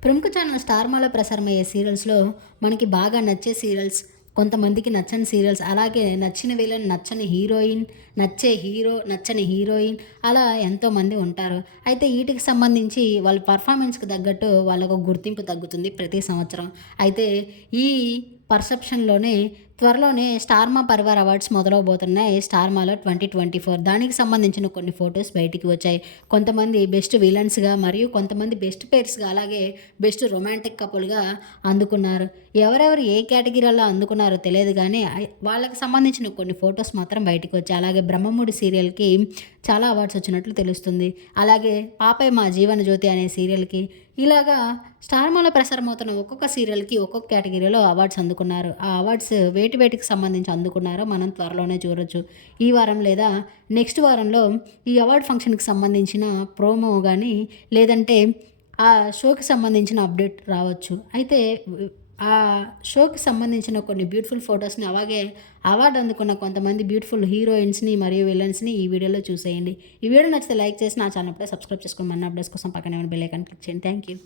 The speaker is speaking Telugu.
ప్రముఖ ఛానల్ స్టార్మాలో ప్రసారమయ్యే సీరియల్స్‌లో మనకి బాగా నచ్చే సీరియల్స్, కొంతమందికి నచ్చని సీరియల్స్, అలాగే నచ్చిన విలన్, నచ్చని హీరోయిన్, నచ్చే హీరో, నచ్చని హీరోయిన్ అలా ఎంతోమంది ఉంటారు. అయితే ఈటికి సంబంధించి వాళ్ళ పర్ఫార్మెన్స్‌కి తగ్గట్టు వాళ్ళకు గుర్తింపు తగ్గుతుంది ప్రతి సంవత్సరం. అయితే ఈ పర్సెప్షన్‌లోనే త్వరలోనే స్టార్మా పరివార్ అవార్డ్స్ మొదలవబోతున్నాయి. స్టార్మాలో 2024 దానికి సంబంధించిన కొన్ని ఫోటోస్ బయటికి వచ్చాయి. కొంతమంది బెస్ట్ విలన్స్‌గా మరియు కొంతమంది బెస్ట్ పెయిర్స్‌గా అలాగే బెస్ట్ రొమాంటిక్ కపుల్‌గా అందుకున్నారు. ఎవరెవరు ఏ కేటగిరీలో అందుకున్నారో తెలియదు గానీ వాళ్ళకి సంబంధించిన కొన్ని ఫోటోస్ మాత్రం బయటికి వచ్చాయి. అలాగే 'బ్రహ్మముడి' సీరియల్‌కి చాలా అవార్డ్స్ వచ్చినట్లు తెలుస్తుంది. అలాగే 'పాపే మా జీవన జ్యోతి' అనే సీరియల్‌కి ఇలాగా స్టార్మాలో ప్రసారమవుతున్న ఒక్కొక్క సీరియల్‌కి ఒక్కొక్క కేటగిరీలో అవార్డ్స్ అందుకున్నారు. ఆ అవార్డ్స్ వేటికి సంబంధించి అందుకున్నారో మనం త్వరలోనే చూడొచ్చు. ఈ వారం లేదా నెక్స్ట్ వారంలో ఈ అవార్డ్ ఫంక్షన్‌కి సంబంధించిన ప్రోమో గాని, లేదంటే ఆ షోకి సంబంధించిన అప్డేట్ రావచ్చు. అయితే ఆ షోకి సంబంధించిన కొన్ని బ్యూటిఫుల్ ఫోటోస్‌ని అలాగే అవార్డ్ అందుకున్న కొంతమంది బ్యూటిఫుల్ హీరోయిన్స్‌ని మరియు విలన్స్‌ని ఈ వీడియోలో చూసేయండి. ఈ వీడియో నచ్చితే లైక్ చేసి నా ఛానల్ ఇప్పుడే సబ్స్క్రైబ్ చేసుకోండి. మరిన్ని అప్డేట్స్ కోసం పక్కనే ఉన్న బెల్ ఐకాన్ క్లిక్ చేయండి. Thank you.